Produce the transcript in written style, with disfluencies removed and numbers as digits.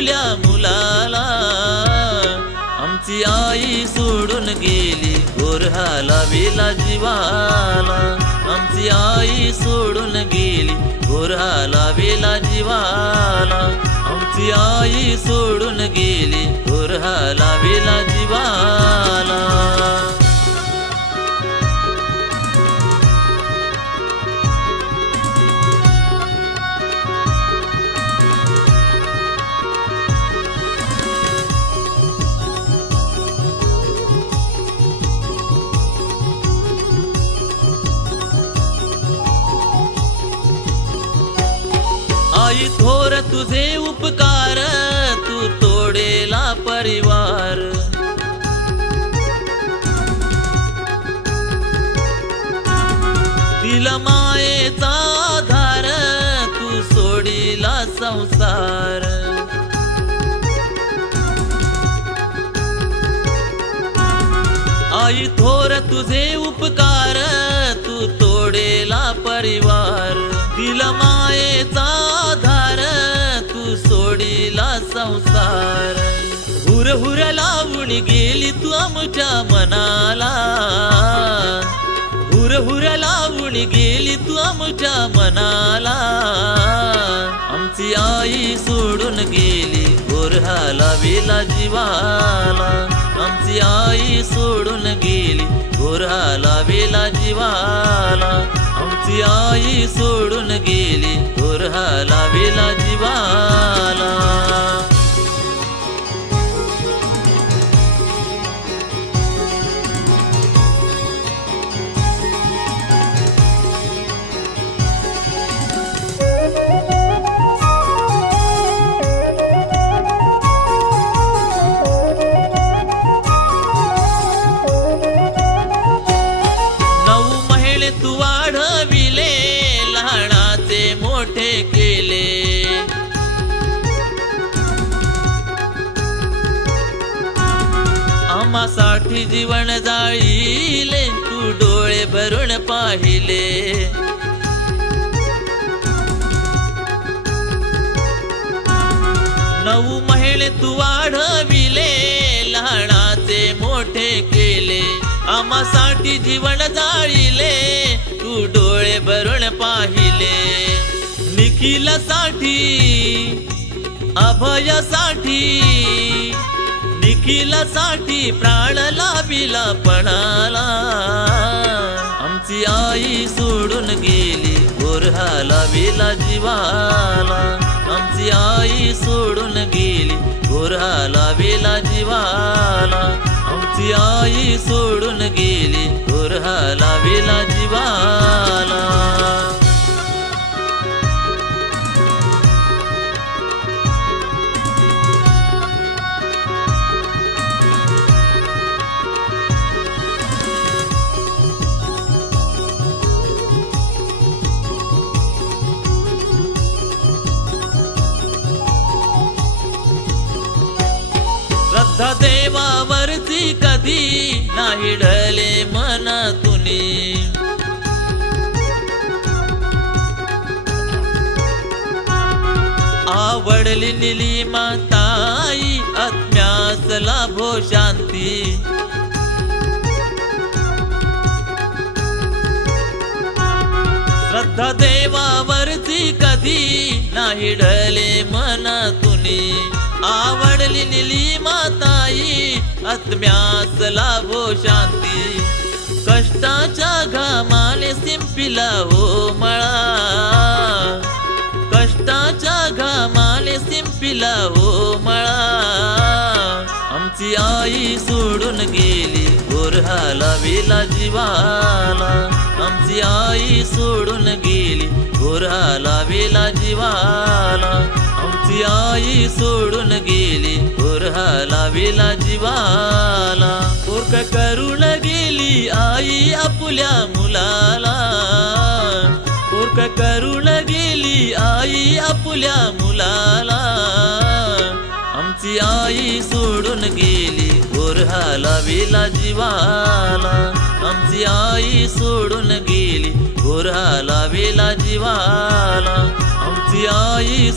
आपुल्या मुलाला. आमची आई सोडून गेली गोरहाला वेला जीवाला. आमची आई सोडून गेली गोरहाला वेला जीवाला. आमची आई सोडून गेली गोरहाला वेला जीवाला. आई थोर तुझे उपकार, तू तोडेला परिवार. दिला मायेचा आधार, तू सोडिला संसार. आई थोर तुझे उपकार, तू तोडेला परिवार. दिला मायेचा आधार, तू सोडिला संसार. हुर हुर लावून गेली तू आमच्या मनाला. हुर हुर लावून गेली तू आमच्या मनाला. आमची आई सोडून गेली गोरहाला वेला जीवाला. आमची आई सोडून गेली गोरहाला वेला जीवाला. आमची आई सोडून गेली गोरहाला वेला जीवाला. तू वाढविले लहानाचे मोठे केले. आम्हासाठी जीवन जाळीले, तू डोळे भरून पाहिले. 9 महिने तू वाढविले लहानाचे मोठे केले. आम्हासाठी जीवन जाळीले, तू डोळे भरून पाहिले. निखिलसाठी अभयासाठी, निखिलसाठी प्राण लाविला पणाला. आमची आई सोडून गेली गोरहाला वेला जीवाला. आमची आई सोडून गेली गोरहाला वेला जीवाला. आमची आई सोडून गेली गोरहाला वेला जीवाला. श्रद्धा देवावरची कधी नाही ढळे मनातुनी. आवडली निलिमा ताई, आत्म्यास लाभो शांती. श्रद्धा देवावरची कधी नाही ढळे मनातुनी. आवडली निलिमा ताई, आत्म्यास लाभो शांती. कष्टाच्या घामाने शिंपिला हो मळा. कष्टाच्या घामाने शिंपिला हो मळा. आमची आई सोडून गेली गोरहाला वेला जीवाला. आमची आई सोडून गेली गोरहाला वेला जीवाला. आमची आई सोडून गेली गोरहाला वेला जीवाला. पोरक करून गेली आई आपुल्या मुलाला. पोरक करून गेली आई आपुल्या मुलाला. आमची आई सोडून गेली गोरहाला वेला जीवाला. आमची आई सोडून गेली गोरहाला वेला जीवाला. आमची आई